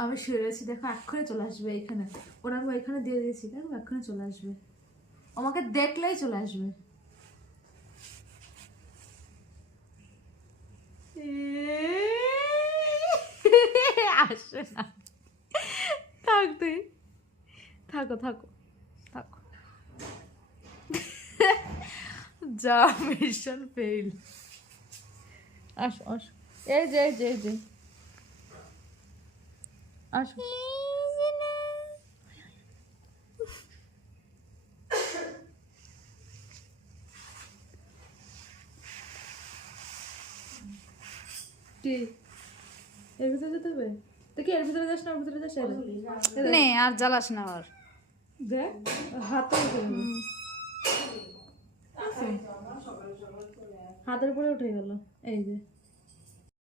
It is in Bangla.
আমি শুয়ে আছি, দেখো এক্ষুনি চলে আসবে এখানে। ওরা আমি এখানে দিয়ে দিয়েছি, দেখো এক্ষুনি চলে আসবে, আমাকে দেখলেই চলে আসবে। আসবে না, থাক তুই, থাকো থাকো থাকো। যা মিশন ফেল। আসো আসো, এই যে এই যে এই যে, আসো। কি এর ভিতরে যেতে হবে? দেখি এর ভিতরে যাস না, ওর ভিতরে যাস। নে আর জ্বালাস না আর। দেখ হাতে হাতের উপরে উঠে গেল, এই যে